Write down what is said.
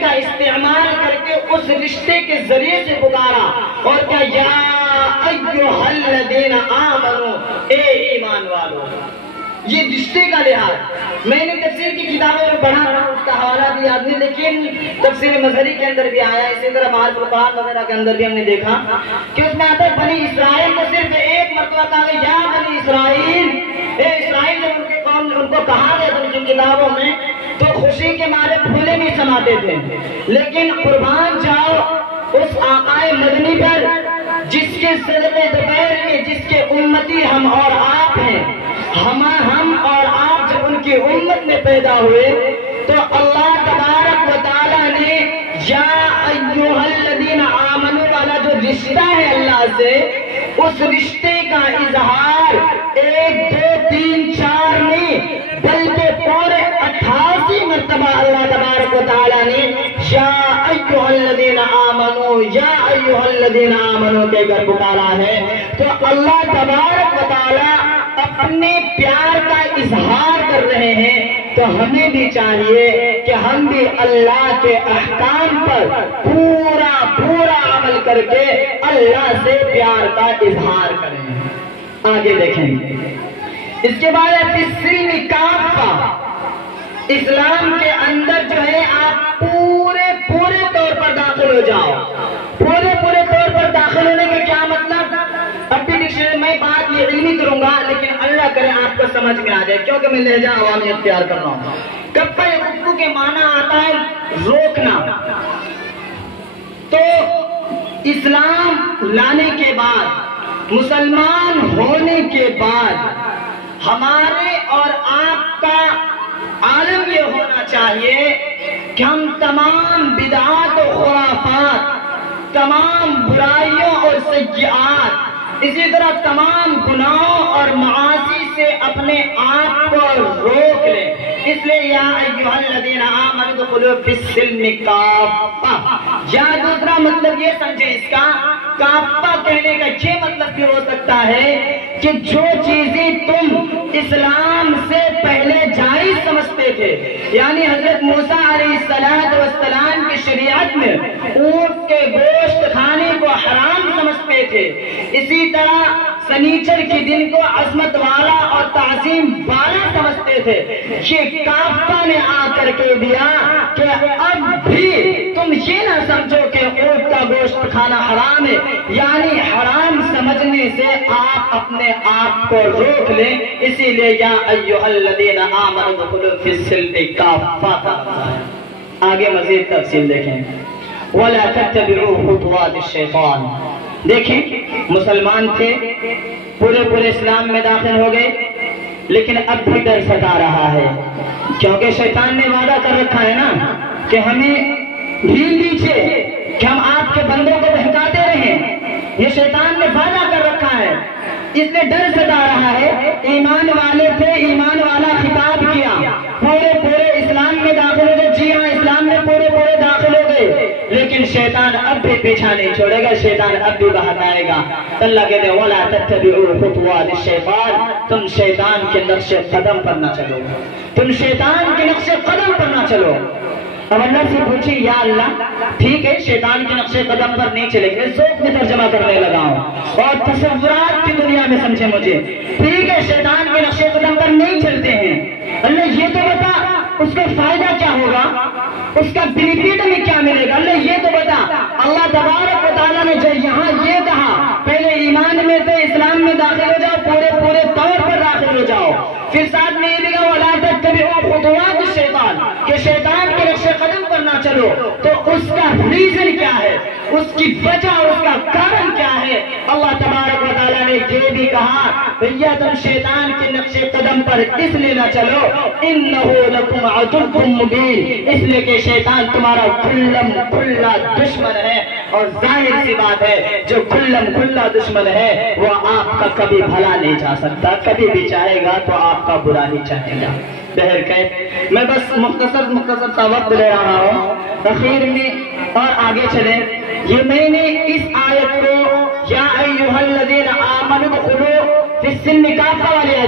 کا استعمال کر کے اس رشتے کے ذریعے سے پکارا، اور کیا یا ایھا الذین آمنو، اے ایمان والو، یہ رشتے کا لحاظ میں نے تفسیر کی کتابوں میں پڑھا تھا، اس کا حوالہ بھی یاد نہیں، لیکن تفسیر مظہری کے اندر بھی آیا، اسی طرح معارف القرآن وغیرہ کے اندر بھی ہم نے دیکھا کہ اس میں آتا ہے بنی اسرائیل کو صرف ایک مرتبہ کہا گیا یا بنی اسرائیل، اے اسرائیل، جب ان کے قوم ان کو کہا گیا ان کی کتابوں میں تو خوشی کے مارے پھولے نہیں سماتے تھے، لیکن قربان جاؤ اس آقائے مدنی پر جس کے صدقے دوپہر میں جس کے امتی ہم اور آپ ہیں، ہم اور آپ جب ان کی امت میں پیدا ہوئے تو اللہ تبارک و تعالیٰ نے یا ایھا الذین آمنو والا جو رشتہ ہے اللہ سے، اس رشتے کا اظہار 1 2 3 4 نہیں بلکہ پورے 88 مرتبہ اللہ تبارک و تعالیٰ نے یا ایھا الذین آمنو، یا ایھا الذین آمنو کے کر پکارا ہے۔ تو اللہ تبارک و تعالیٰ اپنے پیار کا اظہار کر رہے ہیں، تو ہمیں بھی چاہیے کہ ہم بھی اللہ کے احکام پر پورا عمل کر کے اللہ سے پیار کا اظہار کریں۔ آگے دیکھیں، اس کے بعد السلم کافہ، اسلام کے اندر جو ہے آپ پورے طور پر داخل ہو جاؤ۔ پورے طور پر داخل ہونے کا کیا مطلب؟ اب بھی ڈکشنری میں بات یہ علمی کروں گا، لیکن اللہ کرے آپ کو سمجھ میں آ جائے، کیونکہ میں لہجہ عوامی اختیار کر رہا ہوں۔ کفہ یکفو کے معنی آتا ہے روکنا۔ تو اسلام لانے کے بعد، مسلمان ہونے کے بعد ہمارے اور آپ کا عالم یہ ہونا چاہیے کہ ہم تمام بدعات و خرافات، تمام برائیوں اور سیئات، اسی طرح تمام گناہوں اور معاصی سے اپنے آپ کو روک لیں۔ اس لیے یا ایھا الذین آمنوا ادخلوا فی السلم کافہ، یا دوسرا مطلب یہ سمجھیں اس کا، کافہ کہنے کا یہ مطلب بھی ہو سکتا ہے کہ جو چیزیں تم اسلام سے پہلے جائز سمجھتے تھے، یعنی حضرت موسیٰ علیہ السلام کی شریعت میں اونٹ کے گوشت کھانے کو حرام سمجھتے تھے، اسی طرح سنیچر کے دن کو عظمت والا اور تعظیم والا سمجھتے تھے۔ یہ کافہ نے آ کر کے دیا کہ اب بھی تم یہ نہ سمجھو کہ اونٹ کا گوشت کھانا حرام ہے، یعنی حرام سمجھنے سے آپ اپنے آپ کو روک لیں۔ اسی لیے یا ایھا الذین آمنوا ادخلوا فی السلم کافہ کا آگے مزید تفصیل دیکھیں۔ وَلَا تَتَّبِعُوا خُطُوَاتِ الشَّيْطَانِ، دیکھیں مسلمان تھے، پورے اسلام میں داخل ہو گئے، لیکن اب بھی ڈر ستا رہا ہے، کیونکہ شیطان نے وعدہ کر رکھا ہے نا کہ ہمیں ڈھیل دیجیے کہ ہم آپ کے بندوں کو بہکاتے رہیں، یہ شیطان نے وعدہ کر رکھا ہے، اس لیے ڈر ستا رہا ہے۔ ایمان والے تھے، ایمان والا خطاب کیا، پورے اسلام میں داخل ہو گئے، جی ہاں اسلام میں پورے داخل ہو گئے، لیکن شیطان اب بھی پیچھا نہیں چھوڑے گا، شیطان اب بھی بہکائے گا۔ اللہ کہتے ہیں وَلَا تَتَّبِعُوا خُطُوَاتِ الشَّيْطَانِ، تم شیطان کے نقش قدم پر نہ چلو، تم شیطان کے نقش قدم پر نہ چلو۔ اب اللہ سے پوچھیں یا اللہ ٹھیک ہے شیطان کے نقش قدم پر نہیں چلے گے، ذوق میں ترجمہ کرنے لگا ہوں اور تصورات کی دنیا میں سمجھے مجھے، ٹھیک ہے شیطان کے نقش قدم پر نہیں چلتے ہیں، اللہ یہ تو بتا اس کا فائدہ کیا ہوگا، اس کا بینیفٹ میں کیا ملے گا، اللہ یہ تو بتا۔ اللہ تبارک و تعالیٰ نے جو یہاں یہ کہا پہلے ایمان میں سے اسلام میں داخل ہو جاؤ، پورے طور پر داخل ہو جاؤ، پھر ساتھ میں یہ بھی کہا وَلَا تَتَّبِعُوا خُطُوَاتِ الشَّيْطَانِ، کہ شیطان کے نقش قدم پر نہ چلو۔ تو اس کا ریزن کیا ہے، اس کی وجہ اور اس کا کارن کیا ہے؟ اللہ تبارک و تعالیٰ نے یہ بھی کہا بھیا تم شیطان کے نقش قدم پر اس لیے نہ چلو اِنَّهُ لَكُمْ عَدُوٌّ مُّبِينٌ، اس لیے کہ شیطان تمہارا کھلا دشمن ہے، اور ظاہر سی بات ہے جو کھلا دشمن ہے وہ آپ کا کبھی بھلا نہیں چاہ سکتا، کبھی بھی چاہے گا تو آپ کا برا ہی چاہے گا۔ بہرکیف میں بس مختصر سا وقت لے رہا ہوں، اخیر میں اور آگے چلیں۔ یہ میں نے اس آیت کو یا ایھا الذین آمنوا ادخلوا فی السلم کافہ والے